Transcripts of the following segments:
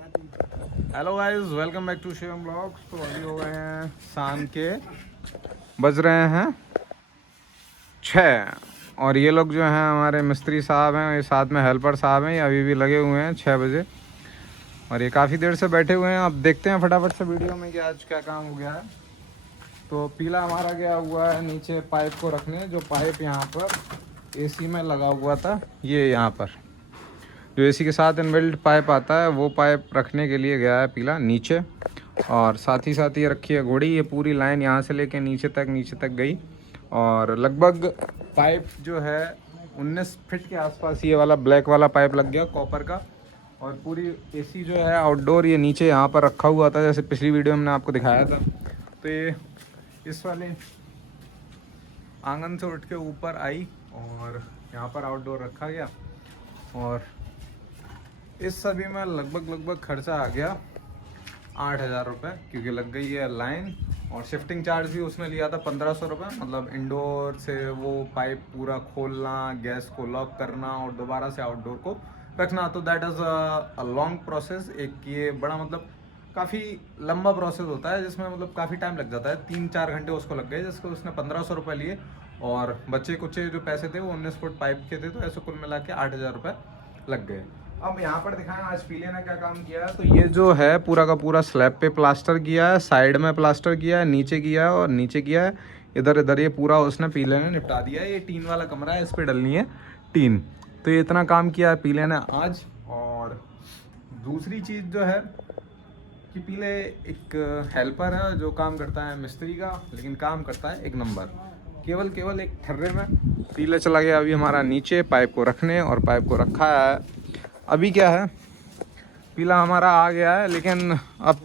Hello guys, welcome back to Shivam blogs. तो अभी हो गए हैं शाम के, बज रहे हैं 6। और ये लोग जो हैं हमारे मिस्त्री साहब हैं, ये साथ में हेल्पर साहब हैं, ये अभी भी लगे हुए हैं 6 बजे। और ये काफ़ी देर से बैठे हुए हैं। अब देखते हैं फटाफट से वीडियो में कि आज क्या काम हो गया है। तो पीला हमारा गया हुआ है नीचे पाइप को रखने, जो पाइप यहाँ पर एसी में लगा हुआ था, ये यहाँ पर जो एसी के साथ इनबिल्ट पाइप आता है, वो पाइप रखने के लिए गया है पीला नीचे। और साथ ही ये रखी है घोड़ी। ये पूरी लाइन यहाँ से लेके नीचे तक गई। और लगभग पाइप जो है 19 फीट के आसपास ये वाला ब्लैक वाला पाइप लग गया कॉपर का। और पूरी एसी जो है आउटडोर ये नीचे यहाँ पर रखा हुआ था, जैसे पिछली वीडियो में मैंने आपको दिखाया था। तो ये इस वाले आंगन से उठ के ऊपर आई और यहाँ पर आउटडोर रखा गया। और इस सभी में लगभग खर्चा आ गया 8,000 रुपये, क्योंकि लग गई है लाइन। और शिफ्टिंग चार्ज भी उसने लिया था 1,500 रुपये। मतलब इंडोर से वो पाइप पूरा खोलना, गैस को लॉक करना और दोबारा से आउटडोर को रखना। तो that is a long process. एक ये बड़ा मतलब काफ़ी लंबा प्रोसेस होता है, जिसमें मतलब काफ़ी टाइम लग जाता है। 3-4 घंटे उसको लग गए, जिसको उसने 1,500 रुपये लिए। और बच्चे कुचे जो पैसे थे वो 19 फुट पाइप के थे। तो ऐसे कुल मिला के 8,000 रुपये लग गए। अब यहाँ पर दिखाएं आज पीले ने क्या काम किया है। तो ये जो है पूरा का पूरा स्लैब पे प्लास्टर किया है, साइड में प्लास्टर किया है, नीचे किया है और नीचे किया है, इधर ये पूरा उसने पीले ने निपटा दिया है। ये टीन वाला कमरा है, इस पर डलनी है टीन। तो ये इतना काम किया है पीले ने आज। और दूसरी चीज़ जो है कि पीले एक हेल्पर है जो काम करता है मिस्त्री का, लेकिन काम करता है एक नंबर। केवल एक ठर्रे में पीले चला गया अभी हमारा नीचे पाइप को रखने, और पाइप को रखा है। अभी क्या है, पीला हमारा आ गया है, लेकिन अब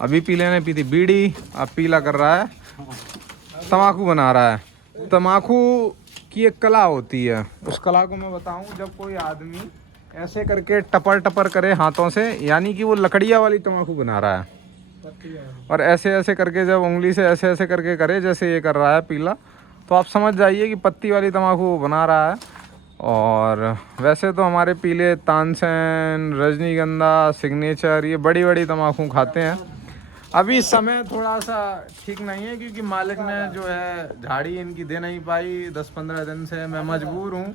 अभी पीले ने पी थी बीड़ी, अब पीला कर रहा है तम्बाकू बना रहा है। तम्बाकू की एक कला होती है, उस कला को मैं बताऊं। जब कोई आदमी ऐसे करके टपर करे हाथों से, यानी कि वो लकड़िया वाली तम्बाकू बना रहा है। और ऐसे करके जब उंगली से ऐसे करके करे, जैसे ये कर रहा है पीला, तो आप समझ जाइए कि पत्ती वाली तम्बाकू बना रहा है। और वैसे तो हमारे पीले तानसेन, रजनीगंधा, सिग्नेचर, ये बड़ी तम्बाकू खाते हैं। अभी समय थोड़ा सा ठीक नहीं है, क्योंकि मालिक ने जो है झाड़ी इनकी दे नहीं पाई 10-15 दिन से। मैं मजबूर हूँ,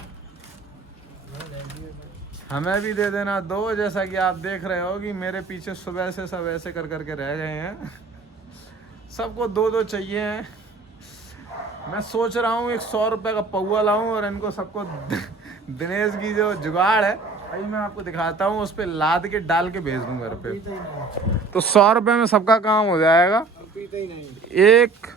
हमें भी दे देना दो। जैसा कि आप देख रहे हो कि मेरे पीछे सुबह से सब ऐसे करके रह गए हैं। सबको 2-2 चाहिए। मैं सोच रहा हूँ 100 रुपये का पौवा लाऊं और इनको सबको दिनेश की जो जुगाड़ है, अभी मैं आपको दिखाता हूँ, उस पर लाद के डाल के भेज दूँ घर पे। तो 100 रुपये में सबका काम हो जाएगा। 1,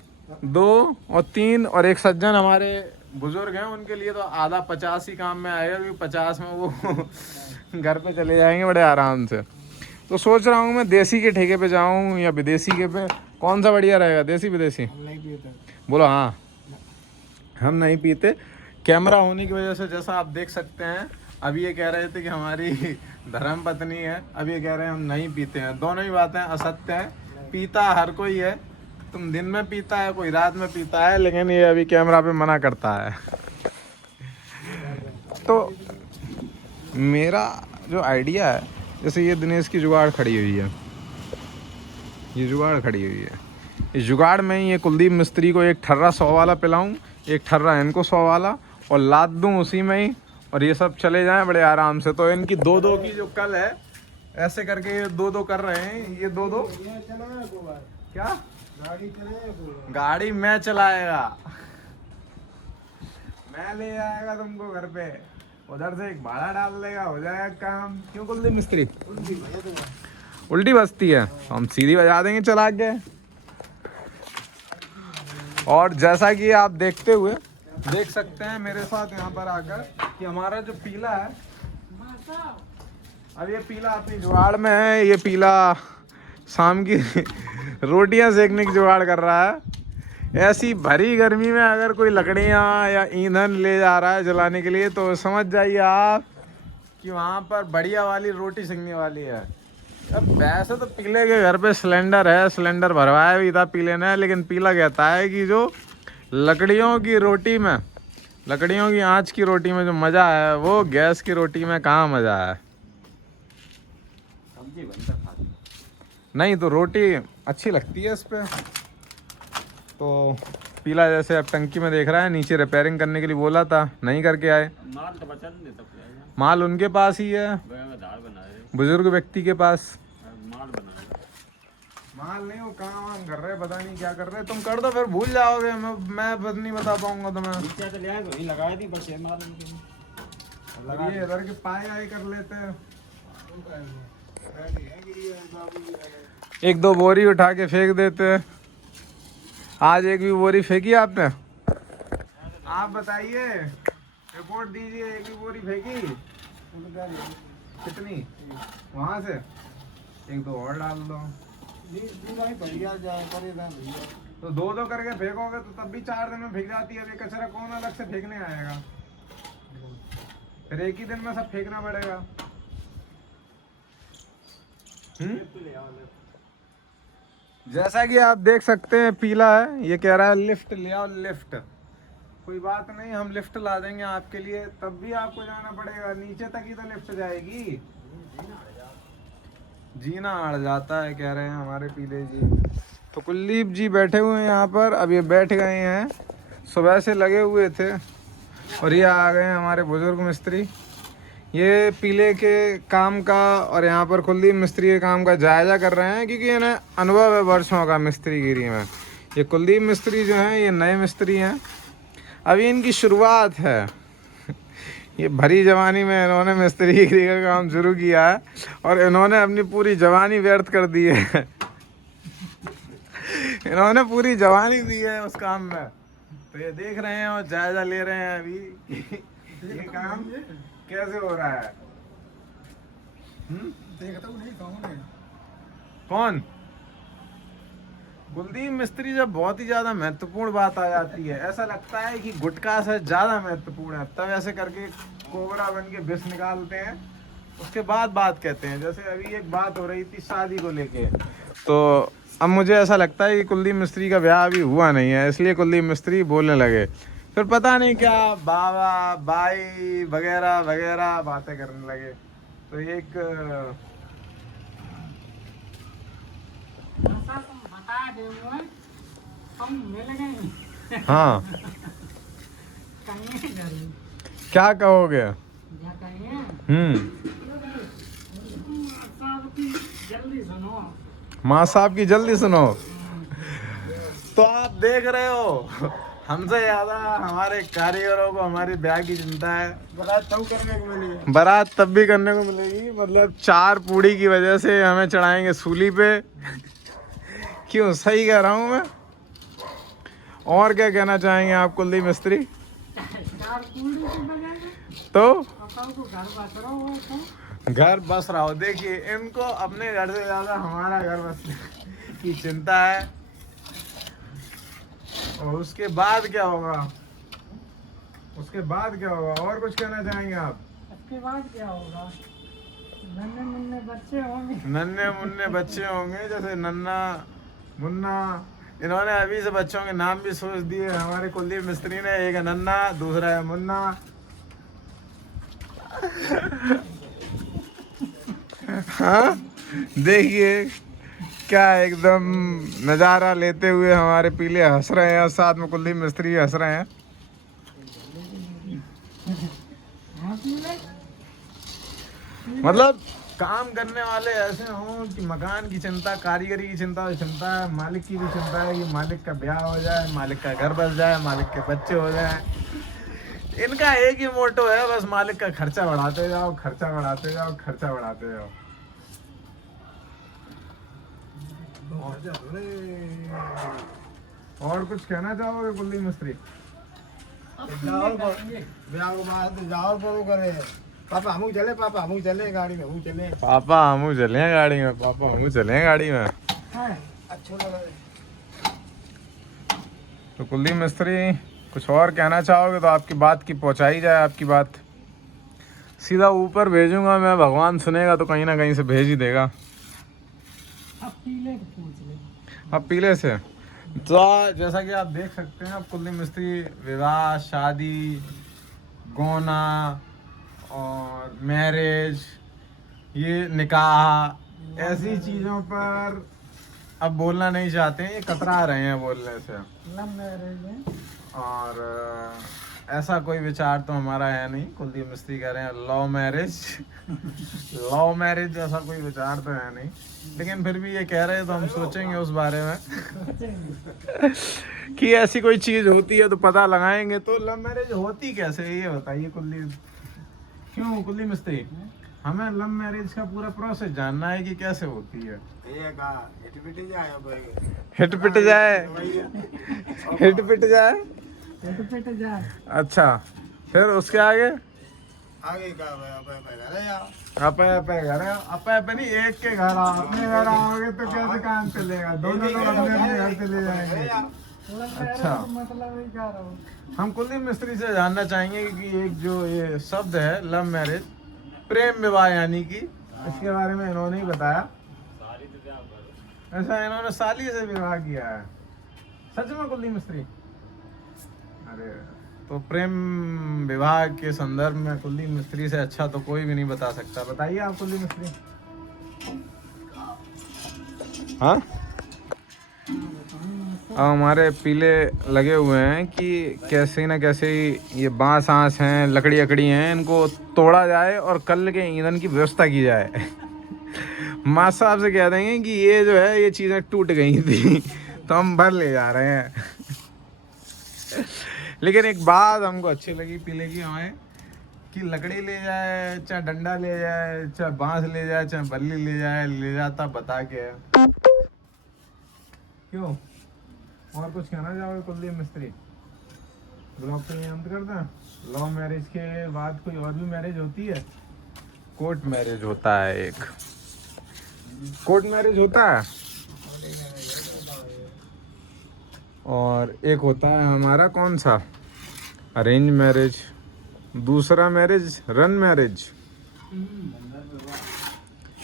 2 और 3, और एक सज्जन हमारे बुजुर्ग हैं, उनके लिए तो आधा 50 ही काम में आएगा, क्योंकि 50 में वो घर पे चले जाएंगे बड़े आराम से। तो सोच रहा हूँ मैं देसी के ठेके पे जाऊँ या विदेशी के पे, कौन सा बढ़िया रहेगा? देसी विदेशी? बोलो हाँ। हम नहीं पीते। कैमरा होने की वजह से, जैसा आप देख सकते हैं, अभी ये कह रहे थे कि हमारी धर्म पत्नी है, अभी ये कह रहे हैं हम नहीं पीते हैं। दोनों ही बातें असत्य हैं। पीता हर कोई है, तुम दिन में पीता है, कोई रात में पीता है, लेकिन ये अभी कैमरा पे मना करता है। तो मेरा जो आइडिया है, जैसे ये दिनेश की जुगाड़ खड़ी हुई है, ये जुगाड़ खड़ी हुई है, इस जुगाड़ में ये कुलदीप मिस्त्री को एक ठर्रा 100 वाला पिलाऊं, एक ठर्रा इनको 100 वाला, और लाद दूं उसी में ही, और ये सब चले जाएं बड़े आराम से। तो इनकी 2-2 की जो कल है, ऐसे करके ये 2-2 कर रहे हैं। ये 2-2 क्या गाड़ी मैं चलाएगा, मैं ले आएगा तुमको घर पे, उधर से एक भाड़ा डाल देगा, हो जाएगा काम। क्यों कुलदीप मिस्त्री? उल्टी बजती है, हम सीधी बजा देंगे चला के। और जैसा कि आप देख सकते हैं मेरे साथ यहाँ पर आकर, कि हमारा जो पीला है, अब ये पीला अपनी जुगाड़ में है। ये पीला शाम की रोटियां सेकने की जुगाड़ कर रहा है। ऐसी भरी गर्मी में अगर कोई लकड़ियाँ या ईंधन ले जा रहा है जलाने के लिए, तो समझ जाइए आप कि वहाँ पर बढ़िया वाली रोटी सेकने वाली है। अब वैसे तो पीले के घर पे सिलेंडर है, सिलेंडर भरवाया भी था पीले ने, लेकिन पीला कहता है कि जो लकड़ियों की रोटी में, लकड़ियों की आंच की रोटी में जो मज़ा है, वो गैस की रोटी में कहाँ मज़ा है। नहीं तो रोटी अच्छी लगती है इस पे। तो पीला जैसे अब टंकी में देख रहा है, नीचे रिपेयरिंग करने के लिए बोला था, नहीं करके आए। माल तो बचा नहीं तब माल उनके पास ही है, बुजुर्ग व्यक्ति के पास। माल नहीं, वो काम कर रहे, पता नहीं क्या कर रहे। तुम कर दो फिर भूल जाओगे, मैं बस नहीं बता पाऊंगा तुम्हें। लगाई थी बस ये इधर के पाए आए कर लेते हैं। एक दो बोरी उठा के फेंक देते हैं। आज एक भी बोरी फेंकी आपने? आप बताइए, रिपोर्ट दीजिए, एक भी बोरी फेंकी? कितनी? वहाँ से एक दो और डाल दो। तो दो दो करके फेंकोगे तो तब भी 4 दिन में फेंक जाती है। अभी कचरा कौन अलग से फेंकने आएगा? फिर एक ही दिन में सब फेंकना पड़ेगा। जैसा कि आप देख सकते हैं, पीला है, ये कह रहा है लिफ्ट ले आओ लिफ्ट। कोई बात नहीं, हम लिफ्ट ला देंगे आपके लिए, तब भी आपको जाना पड़ेगा नीचे तक ही तो लिफ्ट जाएगी। जीना अड़ जाता है कह रहे हैं हमारे पीले जी। तो कुलदीप जी बैठे हुए हैं यहाँ पर, अब ये बैठ गए हैं, सुबह से लगे हुए थे। और ये आ गए हैं हमारे बुजुर्ग मिस्त्री। ये पीले के काम का और यहाँ पर कुलदीप मिस्त्री के काम का जायजा कर रहे हैं, क्योंकि इन्हें अनुभव है वर्षों का मिस्त्रीगिरी में। ये कुलदीप मिस्त्री जो हैं, ये नए मिस्त्री हैं, अभी इनकी शुरुआत है। ये भरी जवानी में इन्होंने मिस्त्रीगिरी का काम शुरू किया है और इन्होंने अपनी पूरी जवानी व्यर्थ कर दी है। इन्होंने पूरी जवानी दी है उस काम में। तो ये देख रहे हैं और जायजा ले रहे हैं अभी ये काम कैसे हो रहा है। देखता हूँ नहीं कौन है। कौन? कुलदीप मिस्त्री जब बहुत ही ज्यादा महत्वपूर्ण बात आ जाती है, ऐसा लगता है कि गुटखा से ज्यादा महत्वपूर्ण है, तब ऐसे करके कोबरा बन के विष निकालते हैं, उसके बाद बात कहते हैं। जैसे अभी एक बात हो रही थी शादी को लेके, तो अब मुझे ऐसा लगता है कि कुलदीप मिस्त्री का ब्याह अभी हुआ नहीं है, इसलिए कुलदीप मिस्त्री बोलने लगे। फिर पता नहीं क्या बाबा बाई वगैरह वगैरह बातें करने लगे। तो एक हाँ, क्या कहोगे? माँ साहब की जल्दी सुनो। तो आप देख रहे हो, हमसे ज्यादा हमारे कारीगरों को हमारी ब्याह की चिंता है। बारात तब करने को मिलेगी, बारात तब भी करने को मिलेगी, मतलब 4 पूड़ी की वजह से हमें चढ़ाएंगे सूली पे। क्यों, सही कह रहा हूँ मैं? और क्या कहना चाहेंगे आप कुलदीप मिस्त्री? तो घर बस रहा हो। देखिए, इनको अपने घर से ज्यादा हमारा घर बसने की चिंता है। और उसके बाद क्या होगा? उसके बाद क्या होगा? और कुछ कहना चाहेंगे आप? उसके बाद क्या होगा? नन्हे मुन्ने बच्चे होंगे। नन्हे मुन्ने बच्चे होंगे, जैसे नन्ना मुन्ना। इन्होंने अभी से बच्चों के नाम भी सोच दिए हमारे कुलदीप मिस्त्री ने। एक है नन्ना, दूसरा है मुन्ना। हाँ, देखिए क्या एकदम नज़ारा लेते हुए हमारे पीले हंस रहे हैं, साथ में कुलदीप मिस्त्री हंस रहे हैं। मतलब काम करने वाले ऐसे हों कि मकान की चिंता, कारीगरी की चिंता है, मालिक की भी चिंता है कि मालिक का ब्याह हो जाए, मालिक का घर बस जाए, मालिक के बच्चे हो जाए। इनका एक ही मोटो है, बस मालिक का खर्चा बढ़ाते जाओ, खर्चा बढ़ाते जाओ, खर्चा बढ़ाते जाओ। और कुछ कहना चाहोगे कुलदीप मिस्त्री? पापा हमू चले, पापा हमू चले गाड़ी में, हमू चले, पापा हमू चले गाड़ी में, पापा हमू चले गाड़ी में। अच्छा लगा। तो कुलदीप मिस्त्री, कुछ और कहना चाहोगे तो आपकी बात की पहुंचाई जाए। आपकी बात सीधा ऊपर भेजूंगा मैं, भगवान सुनेगा तो कहीं ना कहीं से भेज ही देगा। अब पीले से तो जैसा कि आप देख सकते हैं, अब कुलदीप मिस्त्री विवाह, शादी, गोना और मैरिज, ये निकाह, ऐसी चीजों पर अब बोलना नहीं चाहते हैं, ये कतरा रहे हैं बोलने से। लव मैरिज है। और ऐसा कोई विचार तो हमारा है नहीं। कुलदीप मिस्त्री कह रहे हैं लव मैरिज। लव मैरिज ऐसा कोई विचार तो है नहीं, लेकिन फिर भी ये कह रहे हैं तो हम सोचेंगे उस बारे में कि ऐसी कोई चीज होती है तो पता लगाएंगे। तो लव मैरिज होती कैसे है ये बताइए कुलदीप। क्यों कुलदीप मिस्त्री, हमें लव मैरिज का पूरा प्रोसेस जानना है कि कैसे होती है। हिट पिट जाए, हिट पिट जाए। तो पिट जाए। अच्छा, फिर उसके आगे आगे का अपे नहीं, एक के घर आओ, अपने घर आओगे तो कैसे काम चलेगा, दोनों लोग अपने अपने घर चले जाएंगे। लव मैरिज अच्छा। मतलब ही क्या रहो। हम कुलदीप मिस्त्री से जानना चाहेंगे कि एक जो ये शब्द है लव मैरिज, प्रेम विवाह यानी कि, इसके बारे में इन्होंने ही बताया। ऐसा इन्होंने साली से विवाह किया है, सच में कुलदीप मिस्त्री? अरे तो प्रेम विवाह के संदर्भ में कुलदीप मिस्त्री से अच्छा तो कोई भी नहीं बता सकता। बताइए आप कुलदीप मिस्त्री। हाँ, अब हमारे पीले लगे हुए हैं कि कैसे ना कैसे ये बांस आंस हैं, लकड़ी अकड़ी हैं, इनको तोड़ा जाए और कल के ईंधन की व्यवस्था की जाए। माँ साहब से कह देंगे कि ये जो है ये चीज़ें टूट गई थी तो हम भर ले जा रहे हैं। लेकिन एक बात हमको अच्छी लगी पीले की हमें, कि लकड़ी ले जाए, चाहे डंडा ले जाए, चाहे बांस ले जाए, चाहे बल्ली ले जाए, ले जाता बता के। क्यों, और कुछ कहना चाहोगे कुलदीप मिस्त्री? ब्लॉग पे ये अंत कर दें। लव मैरिज के बाद कोई और भी मैरिज होती है? कोर्ट मैरिज होता है, एक कोर्ट मैरिज होता है, और एक होता है हमारा कौन सा, अरेंज मैरिज। दूसरा मैरिज रन मैरिज।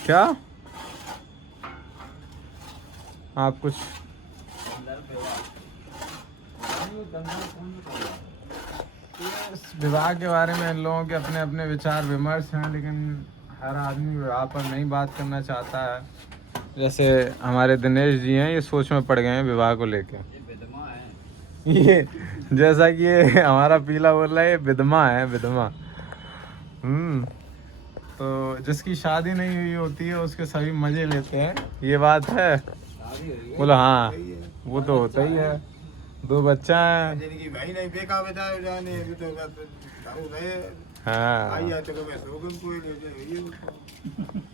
क्या आप कुछ इस विवाह के बारे में इन लोगों के अपने अपने विचार विमर्श हैं, लेकिन हर आदमी विवाह पर नहीं बात करना चाहता है। जैसे हमारे दिनेश जी हैं, ये सोच में पड़ गए हैं विवाह को लेके। ये जैसा कि ये हमारा पीला बोल रहा है, ये विधवा है, विधवा। तो जिसकी शादी नहीं हुई होती है उसके सभी मजे लेते हैं, ये बात है। बोलो हाँ, वो तो होता ही है। 2 बच्चा है। जिनकी भाई नहीं बेका बेटा जाने अभी तो दारू रहे। हाँ, आई आ तो मैं सोगन कोई ले जाए।